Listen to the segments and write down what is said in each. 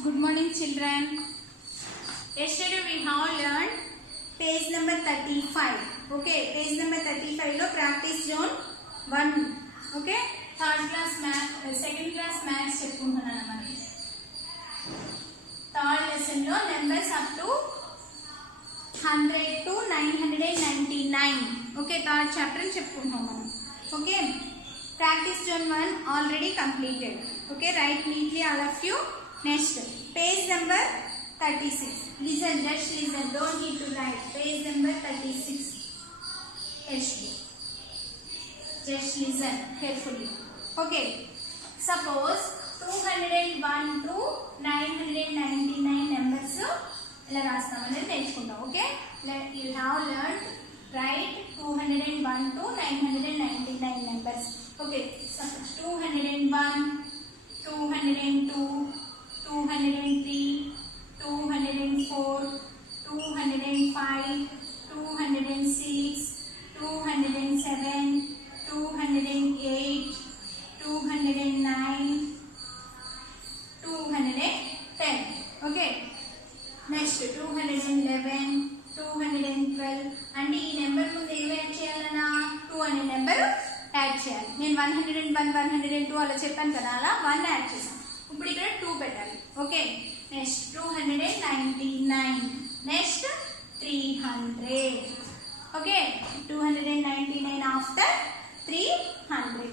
Good morning, children. Yesterday we have learned page number 35. Okay, page number 35 lo practice zone 1. Okay, third class math, second class maths చెప్పుకుంటున్నాను మరి. Third lesson లో numbers up to 100 to 999. Okay, third chapter చెప్పుకుంటున్నాం మనం. Okay, practice zone 1 already completed. Okay, write neatly all of you. Next, page number 36. Listen, just listen. Don't need to write. Page number 36. Just listen carefully. Okay. Suppose 201 to 999 numbers. ఇలా రాస్తామని నేర్చుకుంటాం. Okay. You have learned write 201 to 999 numbers. Okay. Suppose 201, 202, 203, 204, 205, 206, 207, 208, 209, 210. Okay. Next 211, 212. అంటే ఈ number ముందు ఏం add చేయాలన్నా 2 అనే number add చేయాలి. నేను 101, 102 అలా చెప్పాను కదా, అలా 1 యాడ్ చేశాను. ఇప్పుడు ఇక్కడ 2 పెట్టాలి. Okay. Next 299. Next 300. Okay. 299 after 300.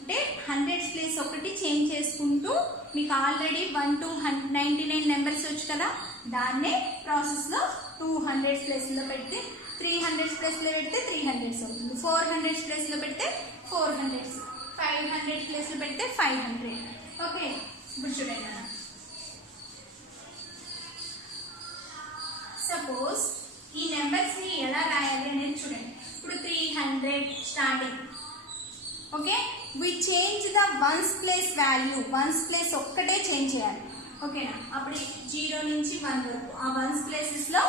అంటే 100 ప్లేస్ ఒకటి చేంజ్ చేసుకుంటూ మీకు ఆల్రెడీ 1 to 99 నెంబర్స్ వచ్చు కదా, దాన్నే ప్రాసెస్లో 200 ప్లేస్లో పెడితే 300 ప్లేస్లో పెడితే 300 అవుతుంది. 400 ప్లేస్లో పెడితే 400, 500 ప్లేస్లో పెడితే 500. ఓకే. ఇప్పుడు చూడండి, సపోజ్ ఈ నెంబర్స్ ని ఎలా రాయాలి అనేది చూడండి. ఇప్పుడు 300 starting. Okay. We change the ones place value. Ones place ఒక్కటే చేంజ్ చేయాలి. ఓకేనా. అప్పుడు 0 నుంచి 1 వరకు ఆ వన్స్ ప్లేసెస్ లో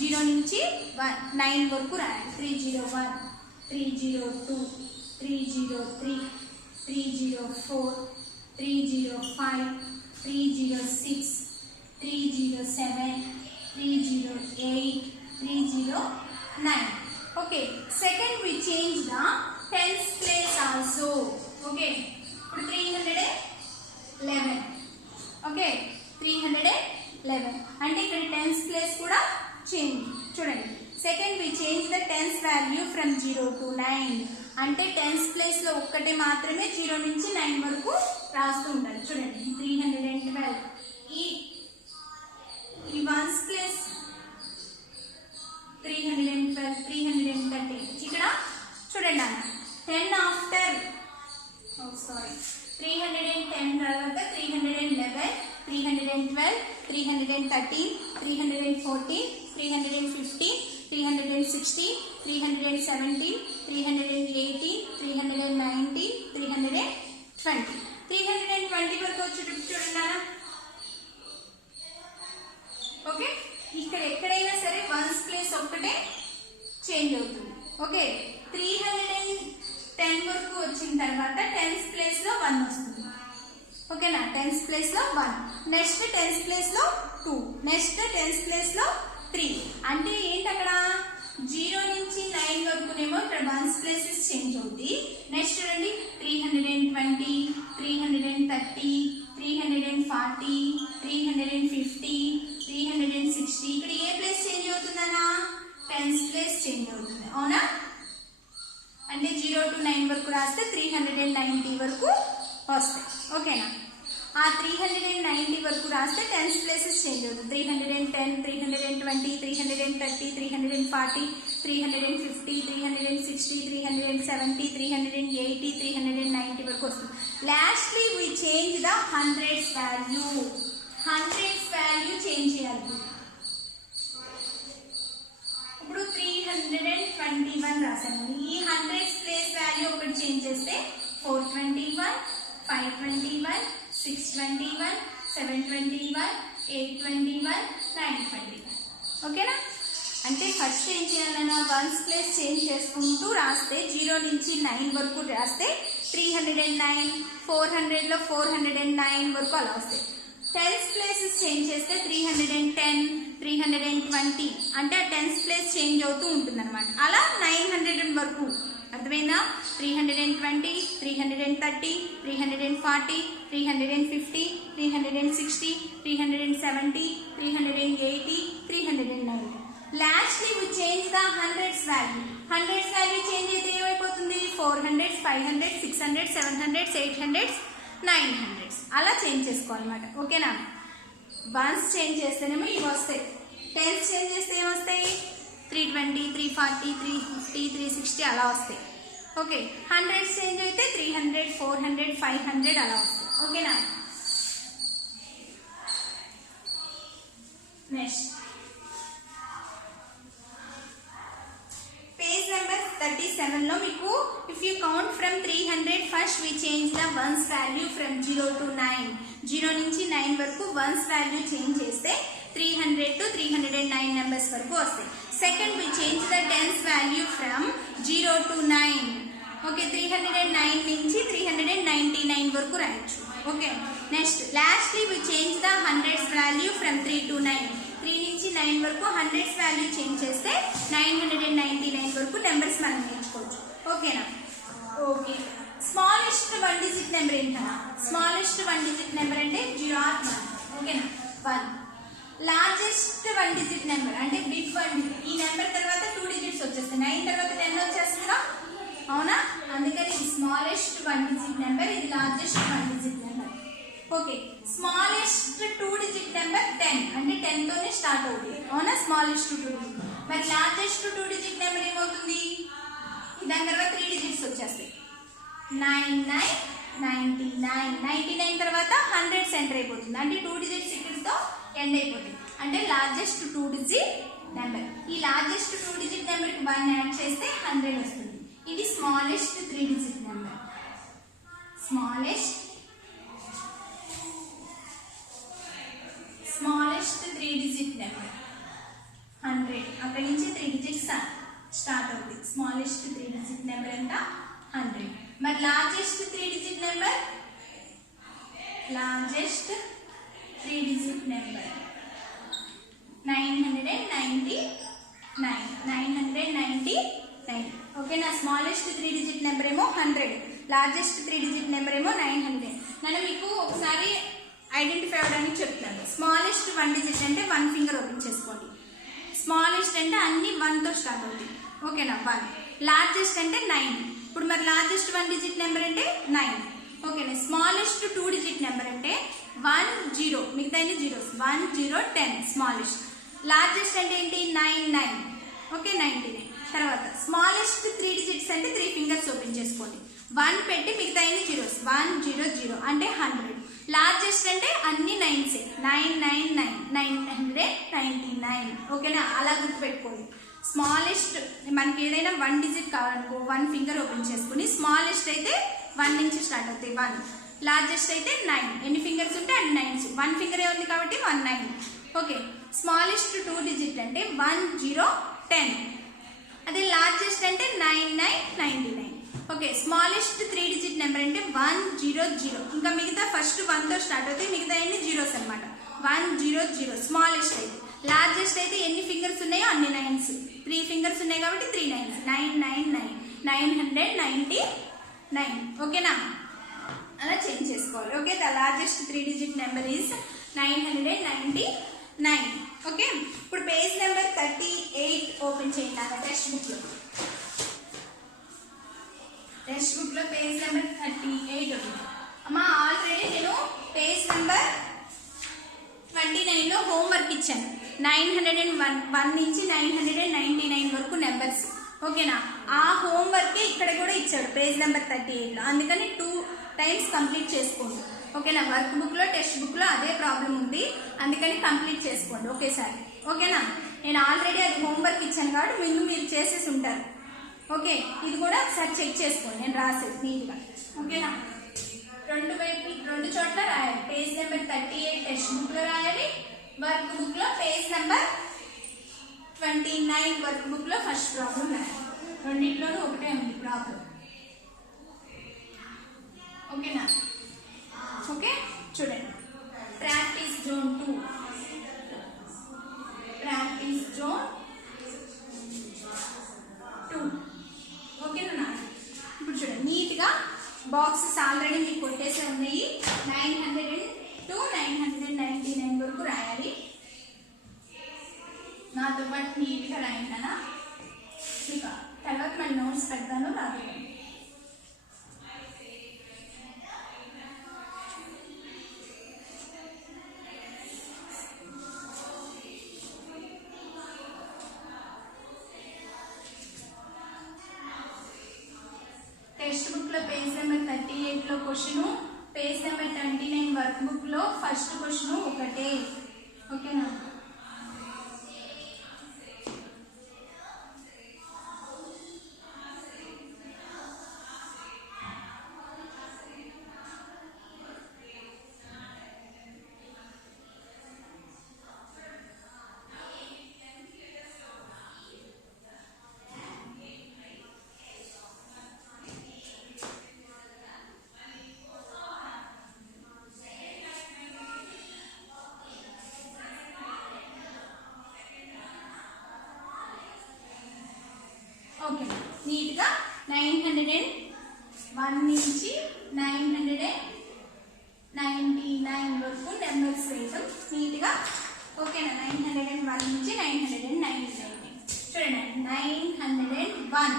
0 నుంచి 9 వరకు రాయాలి. 301, 302, 303, 304, 305, 306, 307, 308, 309. Okay. Second, we change the tens place also. Okay. ఇప్పుడు 311. Okay. 311. అంటే ఇక్కడ tens place కూడా చేంజ్. చూడండి. Second, we change the tens value from 0 to 9. అంటే టెన్స్ ప్లేస్ లో ఒక్కటే మాత్రమే 0 నుంచి 9 వరకు రాస్తూ ఉండాలి. చూడండి. 312. ఈ వన్స్ ప్లేస్ 312, 330. ఇక్కడ చూడండి అన్న 10 ఆఫ్టర్ 310 తర్వాత 311, 312, 313, 314, 315, 316, 317, 318, 319, 320. 320 వరకు వచ్చేటప్పుడు చూడండి అన్న. ఓకే. ఇక్కడ ఎక్కడైనా సరే వన్స్ ప్లేస్ ఒక్కటే చేంజ్ అవుతుంది. ఓకే. 310 వరకు వచ్చిన తర్వాత టెన్స్ ప్లేస్ లో 1 వస్తుంది. ఓకేనా. టెన్స్ ప్లేస్ లో 1. నెక్స్ట్ టెన్స్ ప్లేస్ లో 2. నెక్స్ట్ టెన్స్ ప్లేస్ లో 3. అంటే ఏంటి అక్కడ 0 నుంచి 9 వరకునేమో ఇక్కడ వన్స్ ప్లేసెస్ చేంజ్ అవుతుంది. నెక్స్ట్ చూడండి 320, 330, 340, 350, 360. ఇక్కడ ఏ ప్లేస్ చేంజ్ అవుతుందన్నా టెన్స్ ప్లేస్ చేంజ్ అవుతుంది. అవునా. అంటే 0 to 9 వరకు రాస్తే 390 వరకు వస్తాయి. ఓకేనా. ఆ 390 వరకు రాస్తే టెన్స్ ప్లేసెస్ చేంజ్ అవుతుంది. 310, 320, 330, 340, 350, 360, 370, 380, 390 వరకు వస్తుంది. Lastly we change the hundreds value. Hundreds value change చేయాలి. ఇప్పుడు 321 రాసాను. ఈ హండ్రెడ్స్ ప్లేస్ వాల్యూ ఒకటి చేంజ్ చేస్తే 421, 521, 621, 721, 821, 921. ఓకేనా. అంటే ఫస్ట్ ఏం చేయాలన్నా వన్స్ ప్లేస్ చేంజ్ చేసుకుంటూ రాస్తే 0 నుంచి 9 వరకు రాస్తే 309, 400లో 409 వరకు అలా వస్తాయి. టెన్స్ ప్లేసెస్ చేంజ్ చేస్తే 310 320 అంటే టెన్స్ ప్లేస్ చేంజ్ అవుతూ ఉంటుంది అనమాట. అలా 900 వరకు అర్థమైందా. 320 330 340 350 360 370 380 390. Lastly we change the hundreds value. Hundreds value change అయితే ఏమైపోతుంది 400 500 600 700 800 900 అలా చేంజ్ చేసుకోవాలన్నమాట. ఓకేనా. వన్స్ చేంజ్ చేస్తేనేమో ఇవి వస్తాయి. టెన్స్ చేంజ్ చేస్తే ఏమొస్తాయి 320 340 350 360 అలా వస్తాయి. ఓకే. హండ్రెడ్స్ చేంజ్ అయితే 300 400 500 అలా వస్తాయి. ఓకేనా. నెక్స్ట్ పేజ్ నెంబర్ 37 లో మీకు if you count from 300 first we change the ones value from 0 to 9. 0 నుంచి 9 వరకు వన్స్ వాల్యూ చేంజ్ చేస్తే 300 to 309 నెంబర్స్ వరకు వస్తాయి. Second we change the tens value from 0 to 9. Okay. 309 నుంచి 399 వరకు రాయొచ్చు. Okay. Next lastly we change the hundreds value from 3 to 9. 3 నుంచి 9 వరకు హండ్రెడ్స్ వాల్యూ చేంజ్ చేస్తే 999 వరకు నెంబర్స్ మనం నేర్చుకోవచ్చు. ఓకేనా. ఓకే. స్మాలెస్ట్ 1 డిజిట్ నెంబర్ ఏంటన్నా. స్మాలెస్ట్ 1 డిజిట్ నెంబర్ అంటే 0 or 1. ఓకేనా. 1. లార్జెస్ట్ 1 డిజిట్ నెంబర్ అంటే బిగ్ 1 డిజిట్. ఈ నెంబర్ తర్వాత 2 డిజిట్స్ వచ్చేస్తాయి. 9 తర్వాత 10 వచ్చేస్తుందా. అవునా. అందుకని ఇది స్మాలెస్ట్ 1 డిజిట్ నెంబర్, ఇది largest 1 digit number. Okay. Smallest 2 digit number 10 అంటే 10 తోనే స్టార్ట్ అవుతుంది. అవునా. Smallest 2 digit. మరి లార్జెస్ట్ 2 డిజిట్ నెంబర్ ఏమవుతుంది దాని తర్వాత 3 డిజిట్స్ వచ్చేస్తాయి. 99 99 99 తర్వాత 100 ఎంటర్ అయిపోతుంది. అంటే 2 డిజిట్స్ ఇక్కడితో ఎండ్ అయిపోతుంది. అంటే లార్జెస్ట్ 2 డిజిట్ నెంబర్. ఈ లార్జెస్ట్ 2 డిజిట్ నెంబర్ కి 1 యాడ్ చేస్తే 100 వస్తుంది. ఇది smallest 3 digit number. Smallest 3 digit number 100. అక్కడి నుంచి 3 డిజిట్స్ స్టార్ట్ అవుతుంది. స్మాలెస్ట్ 3 డిజిట్ నెంబర్ ఎంత 100. మరి లార్జెస్ట్ 3 డిజిట్ నెంబర్ 999. ఓకేనా. స్మాలెస్ట్ 3 డిజిట్ నెంబర్ ఏమో 100, లార్జెస్ట్ 3 డిజిట్ నెంబర్ ఏమో 900. నేను మీకు ఒకసారి ఐడెంటిఫై అవడానికి చెప్తాను. స్మాలెస్ట్ 1 డిజిట్ అంటే 1 ఫింగర్ ఓపెన్ చేసుకోండి. స్మాలెస్ట్ అంటే అన్ని 1 తో స్టార్ట్ అవుతుంది. ఓకేనా. 1. లార్జెస్ట్ అంటే 9. ఇప్పుడు మరి లార్జెస్ట్ 1 డిజిట్ నెంబర్ అంటే 9. ఓకేనా. స్మాలెస్ట్ 2 డిజిట్ నెంబర్ అంటే 1 0 మిగతా జీరోస్ 1 0 10 స్మాలెస్ట్. లార్జెస్ట్ అంటే ఏంటి 99. ఓకే. 99. తర్వాత స్మాలెస్ట్ 3 డిజిట్స్ అంటే 3 ఫింగర్స్ ఓపెన్ చేసుకోండి. 1 పెట్టి మిగతా జీరోస్ 1 0 0 అంటే 100. లార్జెస్ట్ అంటే అన్ని 9s 999 999. ఓకేనా. అలా గుర్తుపెట్టుకోండి. స్మాలెస్ట్ మనకి ఏదైనా 1 డిజిట్ కావాలనుకో 1 ఫింగర్ ఓపెన్ చేసుకుని స్మాలెస్ట్ అయితే 1 నుంచి స్టార్ట్ అవుతాయి 1. లార్జెస్ట్ అయితే 9. ఎన్ని ఫింగర్స్ ఉంటే అన్ని 9s. 1 ఫింగర్ ఏ ఉంది కాబట్టి 1 9. ఓకే. స్మాలెస్ట్ 2 డిజిట్ అంటే 1 0 10. అదే లార్జెస్ట్ అంటే 9999. ఓకే. స్మాలెస్ట్ 3 డిజిట్ నెంబర్ అంటే 1 0 0. ఇంకా మిగతా ఫస్ట్ 1 తో స్టార్ట్ అవుతాయి, మిగతా అన్ని జీరోస్ అనమాట. 1 0 0 స్మాలెస్ట్ అయితే. లార్జెస్ట్ అయితే ఎన్ని ఫింగర్స్ ఉన్నాయో అన్ని 9s. 3 ఫింగర్స్ ఉన్నాయి కాబట్టి 3 9s 999 999. ఓకేనా. అలా చేంజ్ చేసుకోవాలి. Okay. The largest 3 digit number is 999. Okay. ఇప్పుడు పేజ్ నెంబర్ 38 ఓపెన్ చేయండి అలా టెక్స్ట్ బుక్ లో. టెక్స్ట్ బుక్ లో పేజ్ నెంబర్ 38 ఓపెన్. అమ్మా ఆల్రెడీ నేను పేజ్ నెంబర్ 29 లో హోంవర్క్ ఇచ్చాను. 901 నుంచి 999 వరకు నెంబర్స్. ఓకేనా. ఆ హోంవర్క్ ఇక్కడ కూడా ఇచ్చాడు పేజ్ నెంబర్ 38 లో. అందుకని 2 టైమ్స్ కంప్లీట్ చేసుకోండి. ఓకేనా. వర్క్ బుక్ లో టెక్స్ట్ బుక్ లో అదే ప్రాబ్లం ఉంది, అందుకని కంప్లీట్ చేసుకోండి ఒకేసారి. ఓకేనా. నేను ఆల్రెడీ అది హోంవర్క్ ఇచ్చాను కాబట్టి ముందు మీరు చేసేసి ఉంటారు. ఓకే. ఇది కూడా ఒకసారి చెక్ చేసుకోండి నేను రాసేది నీట్గా. ఓకేనా. 2 చోట్ల రాయాలి. పేజ్ నెంబర్ 38 టెక్స్ట్ బుక్ లో రాయాలి, వర్క్ బుక్ లో పేజ్ నెంబర్ 29 వర్క్ బుక్ లో ఫస్ట్ ప్రాబ్లం రాయాలి. రెండింటిలోనూ ఒకటే ఉంది ప్రాబ్లం. ఓకేనా. ఓకే. చూడండి. Practice question page number 29 work book లో ఫస్ట్ క్వశ్చన్ ఒకటే. ఓకేనా? ఓకే, నీట్గా 901 నుంచి 999 వరకు నెంబర్స్ వేయటం నీట్గా. ఓకేనా? 901 నుంచి 999 చూడండి. 901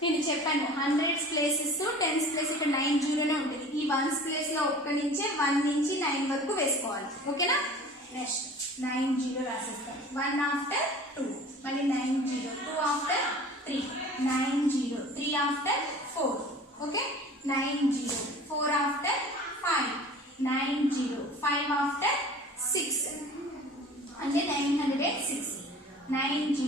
నేను చెప్పాను 100 ప్లేసెస్ 10 ప్లేస్ ఇక్కడ 9 జీరోనే ఉంటుంది. ఈ 1s ప్లేస్లో ఒక్క నుంచే 1 నుంచి 9 వరకు వేసుకోవాలి. ఓకేనా? నెక్స్ట్ 90 రాసేస్తాం. 1 ఆఫ్టర్ 2, మళ్ళీ 90, 2 after 3, 90, 3 after 4. Okay, 90, 4 after 5, 90, 5 after 6 అంటే 906, 90,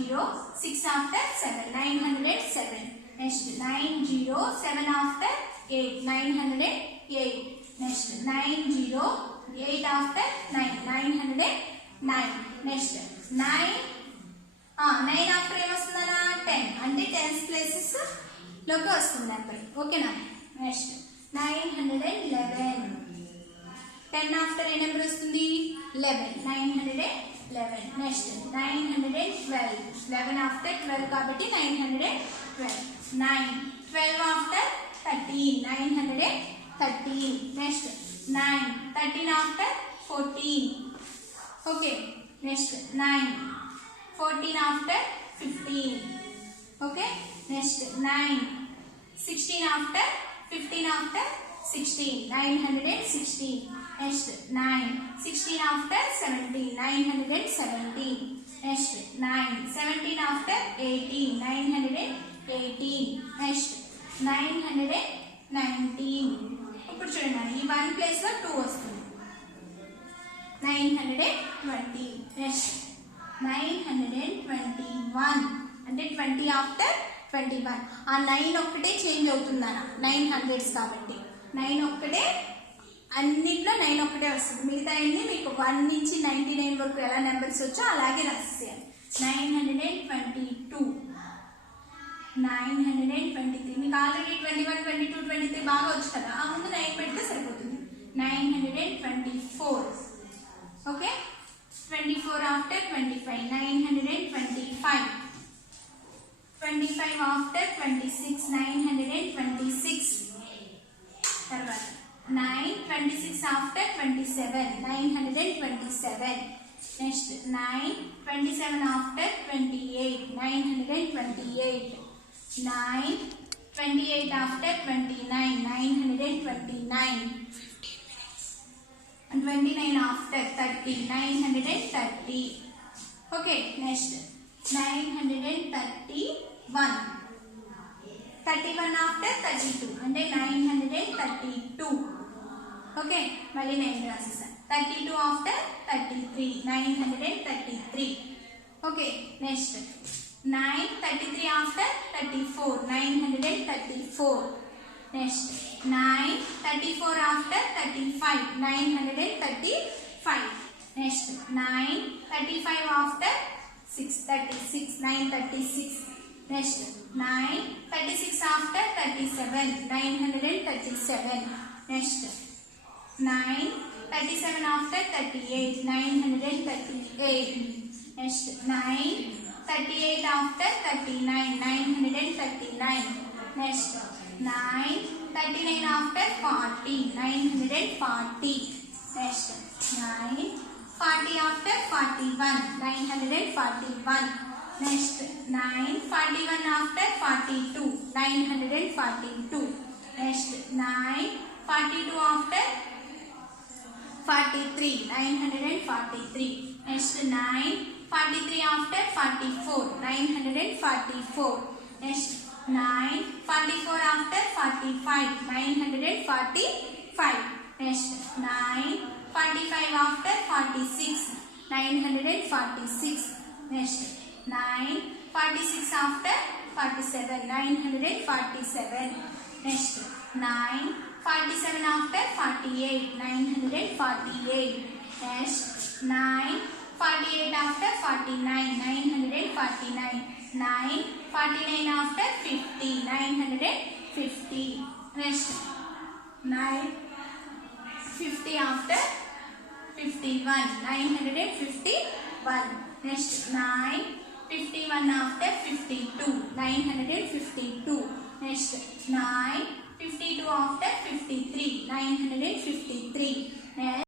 6 after 7, 907. Next 90, 7 after 8, 908. Next 90, 8 after 9, 909. Next 9 after ఏమొస్తుందన్నా 10 అంటే 10 ప్లేసెస్ లోకి వస్తుంది నెంబర్. ఓకేనా? నెక్స్ట్ 911. 10 ఆఫ్టర్ ఏ నెంబర్ వస్తుంది? 11, 911. నెక్స్ట్ 912, 11 ఆఫ్టర్ 12 కాబట్టి 912. 12 after 13, 913. Next 13 after 14. Okay, next 14 after 15. Okay, next 16 after 15 after 16, 916. Next 16 after 17, 917. Next 17 after 18, 918. Next 919. ఇప్పుడు చూడండి, ఈ 1 ప్లేస్లో 2 వస్తుంది. 920. నెక్స్ట్ 921 అంటే 20 ఆఫ్టర్ 21. ఆ 9 ఒక్కటే చేంజ్ అవుతుందన్న 900s కాబట్టి 9 ఒక్కటే అన్నిట్లో 9 ఒక్కటే వస్తుంది. మిగతా అన్ని మీకు 1 నుంచి 99 వరకు ఎలా నెంబర్స్ వచ్చో అలాగే రాసేయాలి. 922, 923. మీకు ఆల్రెడీ 21, 22, 23 బాగా వచ్చు కదా, ఆ ముందు 9 పెడితే సరిపోతుంది. 924. Okay, 24 after 25, 925. 25 ఆఫ్టర్ 26, 926. తర్వాత 26 after 27, 927. Next 27 after 28, 928. 28 after 29, 929. 29 after 30, 930. Okay, next 931. 31 after 32 అంటే 932. ఓకే, మళ్ళీ 9 రాసేసాను. 32 after 33, 933. Okay, next 33 after 34, 934. Next 34 after 35, 935. Next 35 after 36, 936. Next 36 after 37, 937. Next 37 after 38, 938. Next 38 after 39, 939. Next 39 after 40, 940. Next 40 after 41, 941. Next 41 after 42, 942. Next 42 after 43, 943. Next 43 after 44, 944. Next 9, 44 after 45, 945. Next 9, 45 after 46, 946. Next 9, 46 after 47, 947. Next 9, 47 after 48, 948. Next 9, 48 after 49, 949. 9, 49 after 50, 950. Next 9, 50 after 51, 951. Next 9, 51 after 52, 952. Next 9, 52 after 53, 953. Next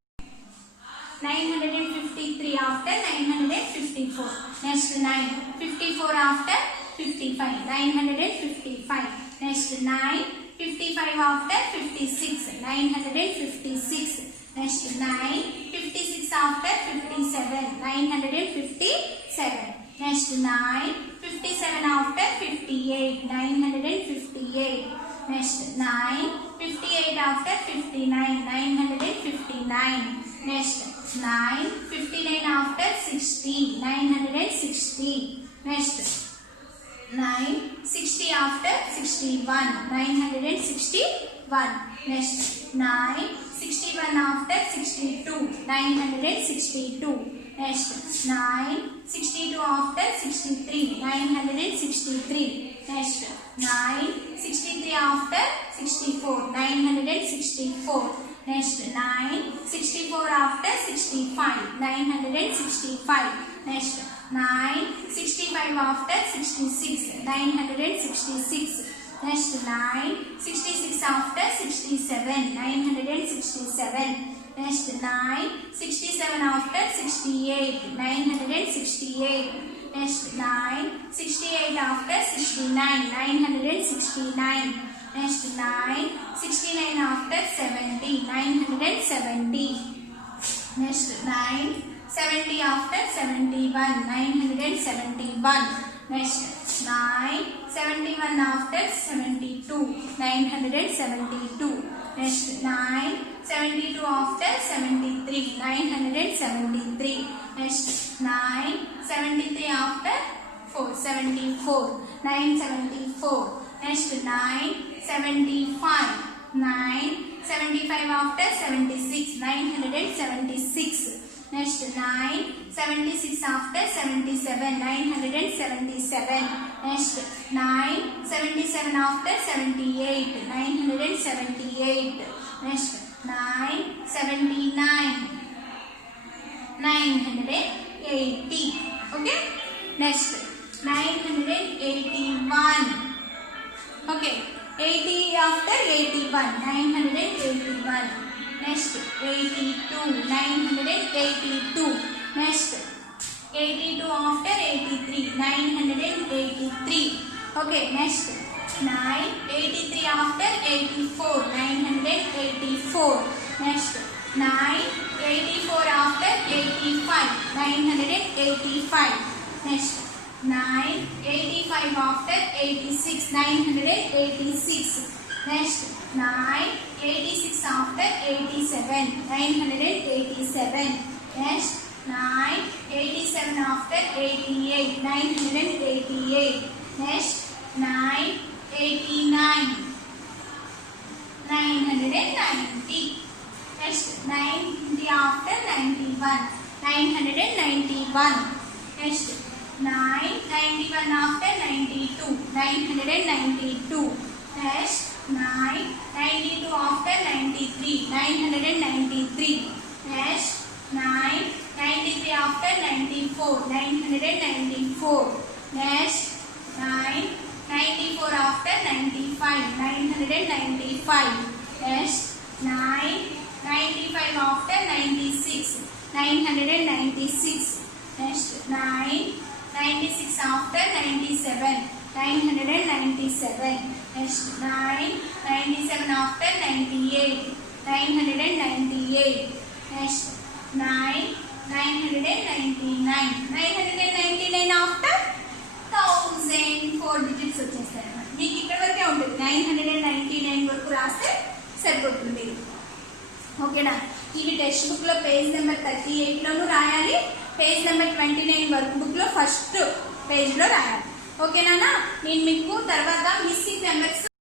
953 after 954. Next 9, 54 after 55, 955. Next 9, 55 after 56, 956. Next 9, 56 after 57, 957. Next 9, 57 after 58, 958. Next 9, 58 after 59, 959. Next 9, 59 after 60, 960. Next 9, 60 after 61, 961. Next 9, 61 after 62, 962. Next 9, 62 after 63, 963. Next 9, 63 after 64, 964. Next 9, 64 after 65, 965. Next 9, 65 after 66, 966. Next 9, 66 after 67, 967. Next 9, 67 after 68, 968. Next 9, 68 after 69, 969. Next 9, 69 after 70, 970. Next 9, 70 after 71, 971. Next 9, 71 after 72, 972. Next 9, 72 after 73, 973. Next 9, 73 after 74, 974. Next 9, 75. 9, 75 after 76, 976. Next 9, 76 after 77, 977. Next 9, 77 after 78, 978. Next 9, 79, 980. Okay. Next 981. Okay. 80 after 81, 981. Next 82, 982. Next 82 after 83, 983. Okay, next 83 after 84, 984. Next 84 after 85, 985. Next 85 after 86, 986. Next 86 after 87, 987. Next 87 after 88, 988. Next 89, 990. Next 90 after 91, 991. Next 91 after 92, 992. Next 92 after 93, 993. Next 93 after 94, 994. Next 94 after 95, 995. Next 95 after 96, 996. Next 96 after 97, 997. Next 97 after 98, 998. Next 999. 999 after 1000. 4 digits వచ్చేస్తాయి. మీకు 999 వరకు రాస్తే సరిపోతుంది. ఓకేనా? ఇవి text book లో page number 38 లోను రాయాలి, page number 29 work book లో ఫస్ట్ పేజ్ లో రాయాలి. ఓకేనా? నేను మీకు తర్వాత మిస్సింగ్ నెంబర్స్